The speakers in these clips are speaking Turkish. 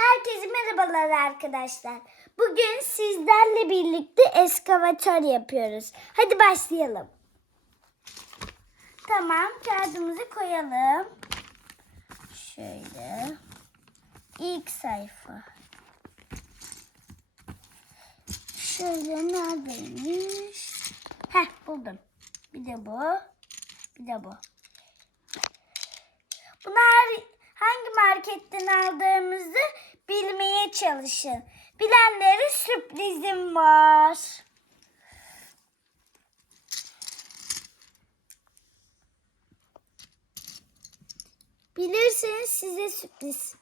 Herkese merhabalar arkadaşlar. Bugün sizlerle birlikte eskavatör yapıyoruz. Hadi başlayalım. Tamam, kağıdımızı koyalım. Şöyle. İlk sayfa. Şöyle neredeymiş? Heh buldum. Bir de bu. Bir de bu. Bunlar hangi marketten aldığımızı bilmeye çalışın. Bilenlere sürprizim var. Bilirseniz size sürpriz.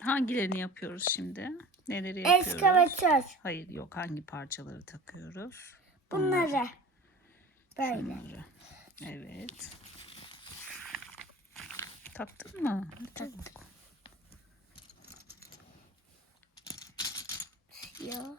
Hangilerini yapıyoruz şimdi? Neleri yapıyoruz? Eskavatör. Hayır yok hangi parçaları takıyoruz? Bunları. Böyle. Bunları. Evet. Taktın mı? Taktık. Ya.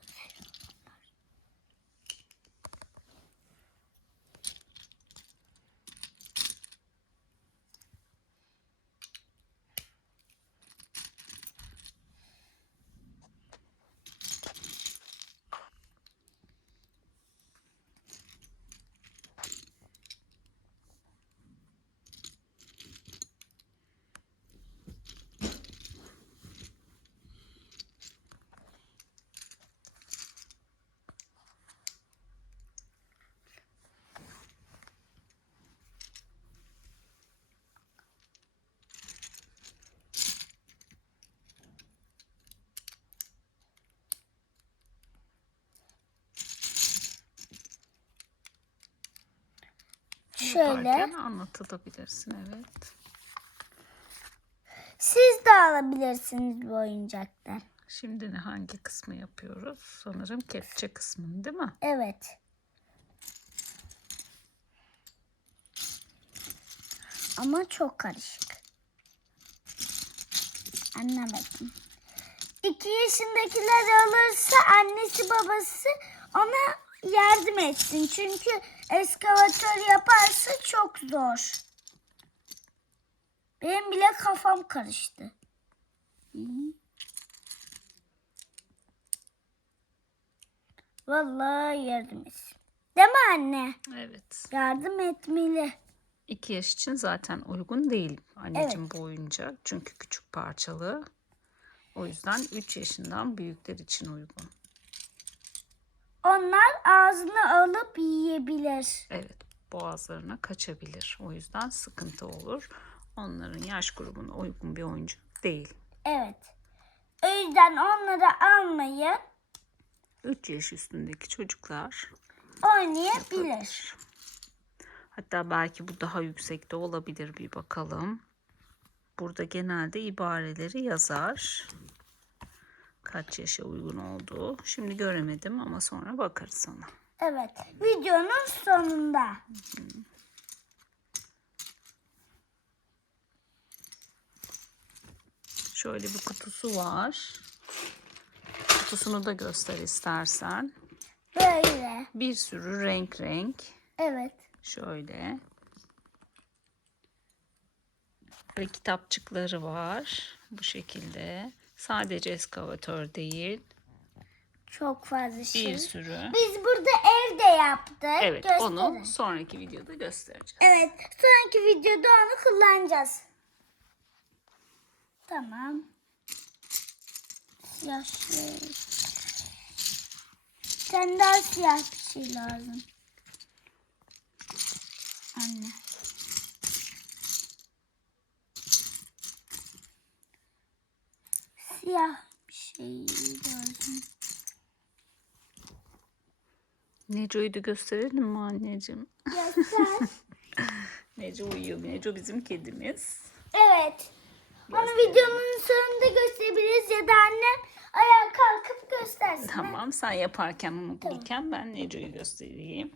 Şöyle. Yaparken anlatabilirsin evet. Siz de alabilirsiniz bu oyuncaktan. Şimdi ne hangi kısmı yapıyoruz? Sanırım kepçe kısmını değil mi? Evet. Ama çok karışık. Anlamadım. İki yaşındakiler alırsa annesi babası ona yardım etsin. Çünkü eskavatör yaparsa çok zor. Benim bile kafam karıştı. Vallahi yardım etsin. Değil mi anne? Evet. Yardım etmeli. 2 yaş için zaten uygun değil anneciğim bu oyuncak. Çünkü küçük parçalı. O yüzden 3 yaşından büyükler için uygun. Onlar ağzına alıp yiyebilir. Evet boğazlarına kaçabilir. O yüzden sıkıntı olur. Onların yaş grubuna uygun bir oyuncak değil. Evet. O yüzden onları almayı 3 yaş üstündeki çocuklar oynayabilir. Hatta belki bu daha yüksekte olabilir bir bakalım. Burada genelde ibareleri yazar. Kaç yaşa uygun olduğu. Şimdi göremedim ama sonra bakarız ona. Evet. Videonun sonunda. Şöyle bir kutusu var. Kutusunu da göster istersen. Böyle. Bir sürü renk renk. Evet. Şöyle. Ve kitapçıkları var. Bu şekilde. Sadece eskavatör değil. Çok fazla şey. Bir sürü. Biz burada evde yaptık. Evet Gösterin. onu sonraki videoda göstereceğiz. Evet. Sonraki videoda onu kullanacağız. Tamam. Siyah şey. Sen daha siyah bir şey lazım. Anne. Siyah bir şey lazım. Neco'yu da gösterelim mi anneciğim? Göster. Neco uyuyor. Neco bizim kedimiz. evet. Onu videonun sonunda gösterebiliriz ya da annem ayağa kalkıp göstersin. Tamam sen yaparken onu bulurken ben Neco'yu göstereyim.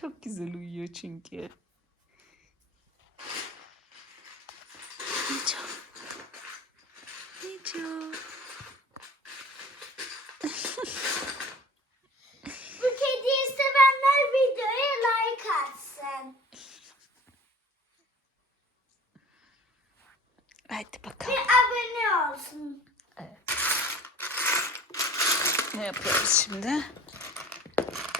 Çok güzel uyuyor çünkü. Neco. Neco. Hadi bakalım. Ve abone olsun. Evet. Ne yapıyoruz şimdi?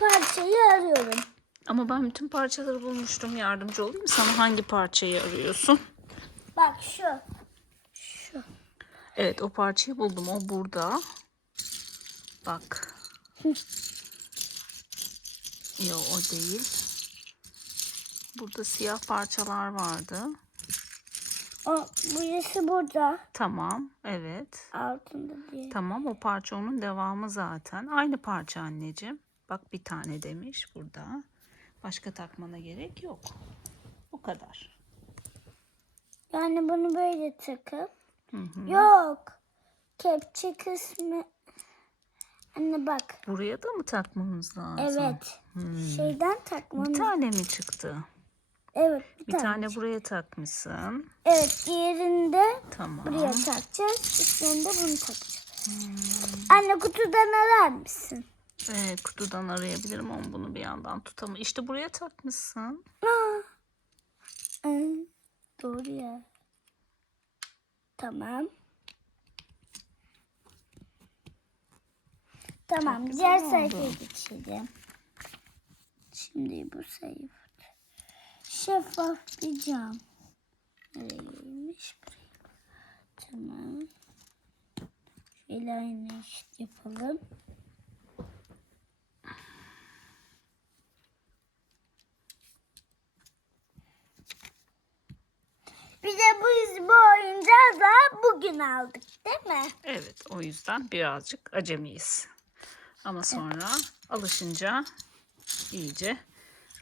Parçayı arıyorum. Ama ben bütün parçaları bulmuştum. Yardımcı olayım mı? Sana hangi parçayı arıyorsun? Bak şu. Şu. Evet o parçayı buldum. O burada. Bak. Yo o değil. Burada siyah parçalar vardı. O birisi burada. Tamam. Evet. Altında diye. Tamam o parça onun devamı zaten. Aynı parça anneciğim. Bak bir tane demiş burada. Başka takmana gerek yok. Bu kadar. Yani bunu böyle takıp. Hı hı. Yok. Kepçe kısmı. Anne bak. Buraya da mı takmamız lazım? Evet. Hmm. Şeyden Bir takmamız. tane mi çıktı? Evet bir, Bir tane. buraya takmışsın. Evet diğerinde Tamam. buraya takacağız. Üstlerinde bunu takacağız. Hmm. Anne kutudan arar mısın? Ee, kutudan arayabilirim ama bunu bir yandan tutamam. İşte buraya takmışsın. Aa. Ee, doğru ya. Tamam. Tamam, diğer sayfaya geçelim. Şimdi bu sayfa. Şeffaf bir cam. Nereymiş? Buraya. Tamam. Şöyle aynı eşit yapalım. Bir de biz bu oyuncağı da bugün aldık değil mi? Evet o yüzden birazcık acemiyiz. Ama sonra alışınca iyice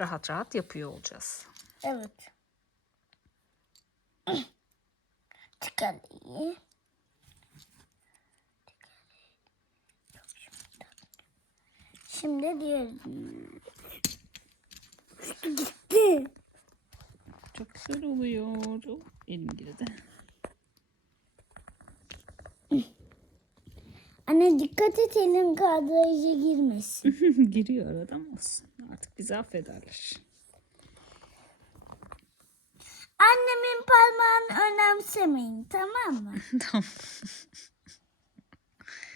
rahat rahat yapıyor olacağız. Evet. Tıkalıyı. Şimdi diğer gitti. Çok güzel oluyor. Elim girdi. Anne dikkat et elin kadraja girmesin. Giriyor arada ama olsun. Artık bizi affederler. Annemin parmağını önemsemeyin tamam mı? tamam.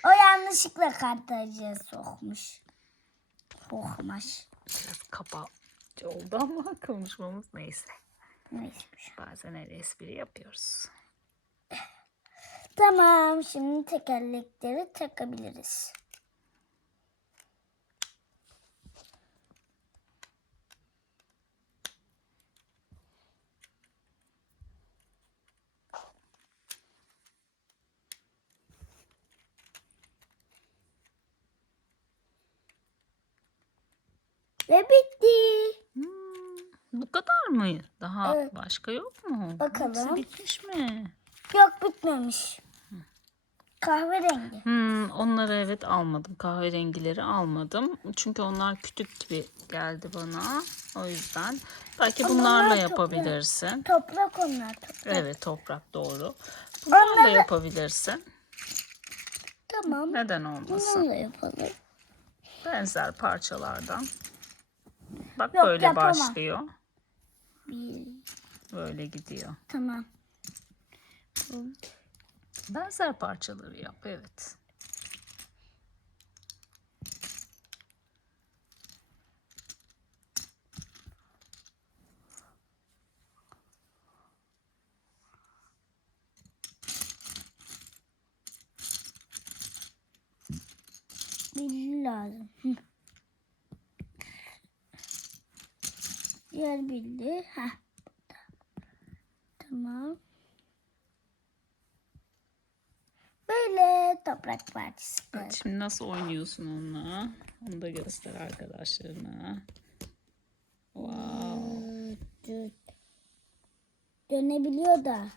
O yanlışlıkla kadraja sokmuş. Sokmuş. Biraz kaba oldu ama konuşmamız neyse. Neyse. Bazen öyle espri yapıyoruz. Tamam şimdi tekerlekleri takabiliriz. Ve bitti. Hmm, bu kadar mı? Daha Evet. başka yok mu? Bakalım. Hepsi bitmiş mi? Yok bitmemiş. Kahverengi. Hmm, onları evet almadım. Kahverengileri almadım. Çünkü onlar kütük gibi geldi bana. O yüzden. Belki Ama bunlarla onlar toprak. yapabilirsin. Toprak onlar toprak. Evet toprak doğru. Bunlarla Onları- yapabilirsin. Tamam. Neden olmasın? Bununla yapalım. Benzer parçalardan. Bak Yok, böyle yapamam. başlıyor. Bir. Böyle gidiyor. Tamam. Benzer parçaları yap evet. Bilgi lazım. Diğer bildi. Heh. Tamam. Böyle toprak parçası. Bak şimdi nasıl oynuyorsun onunla? Onu da göster arkadaşlarına. Wow. Dö- Dönebiliyor da.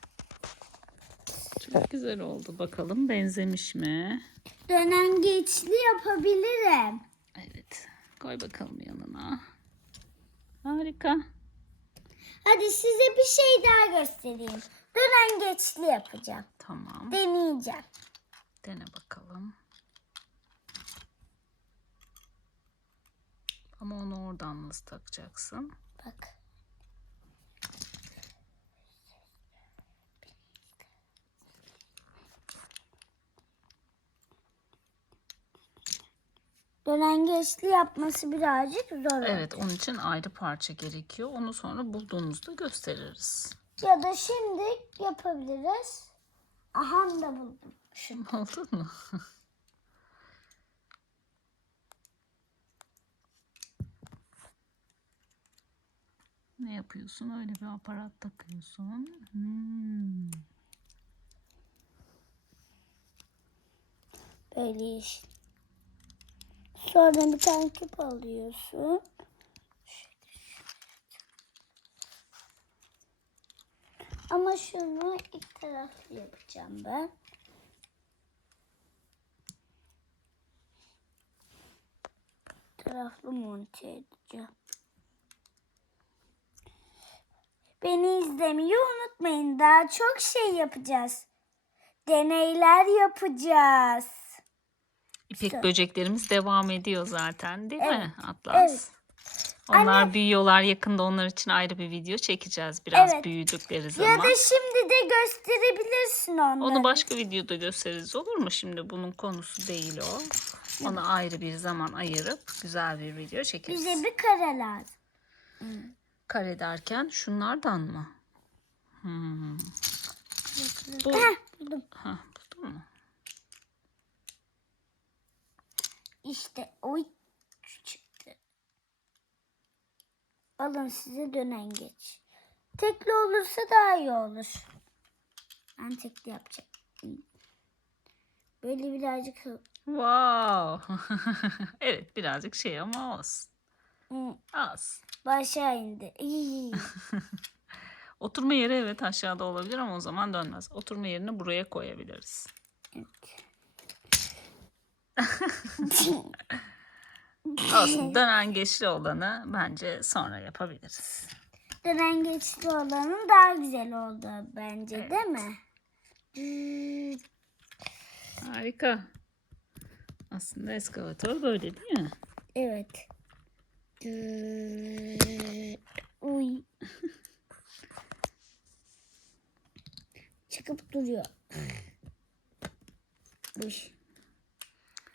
Çok güzel oldu. Bakalım benzemiş mi? Dönengeçli yapabilirim. Evet. Koy bakalım yanına. Harika. Hadi size bir şey daha göstereyim. Dönengeçli yapacağım. Tamam. Deneyeceğim. Dene bakalım. Ama onu oradan nasıl takacaksın? Bak. Dönengeçli yapması birazcık zor. Evet onun için ayrı parça gerekiyor. Onu sonra bulduğumuzda gösteririz. Ya da şimdi yapabiliriz. Aha da buldum. Şu Oldu mu? ne yapıyorsun? Öyle bir aparat takıyorsun. Hmm. böyle yeşil. Sonra bir tane küp alıyorsun. Ama şunu ilk taraflı yapacağım ben. Taraflı monte edeceğim. Beni izlemeyi unutmayın. Daha çok şey yapacağız. Deneyler yapacağız. İpek böceklerimiz devam ediyor zaten değil mi Evet, Atlas? evet. Onlar büyüyorlar. Yakında onlar için ayrı bir video çekeceğiz. Biraz Evet. büyüdükleri Ya zaman. da şimdi de gösterebilirsin onları. Onu başka videoda gösteririz olur mu? Şimdi bunun konusu değil o. Ona ayrı bir zaman ayırıp güzel bir video çekeriz. Bize bir kare lazım. Kare derken şunlardan mı? Hmm. Bu, Heh, buldum. ha, buldun mu? İşte oy şu çıktı. Alın size dönen geç. Tekli olursa daha iyi olur. Ben tekli yapacağım. Böyle birazcık Wow. evet birazcık şey ama olsun. hı, Az. başa indi. Oturma yeri evet aşağıda olabilir ama o zaman dönmez. Oturma yerini buraya koyabiliriz. Olsun. Dönen geçli olanı bence sonra yapabiliriz. dönen geçli olanın daha güzel oldu bence değil mi? Harika. Aslında eskavatör böyle değil mi? Evet. Uy. Çıkıp duruyor. Uy.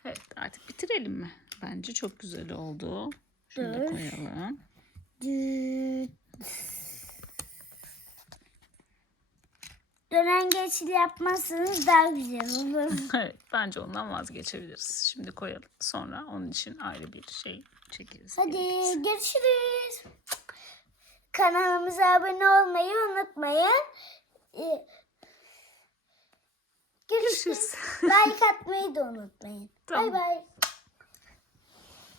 Evet artık bitirelim mi? Bence çok güzel oldu. Şunu da Dur. koyalım. Dönen geçili yapmazsanız daha güzel olur. Evet bence ondan vazgeçebiliriz. Şimdi koyalım. Sonra onun için ayrı bir şey çekeriz. Hadi görüşürüz. Kanalımıza abone olmayı unutmayın. Ee, Görüşürüz. Görüşürüz. like atmayı da unutmayın. Tamam. Bay bay.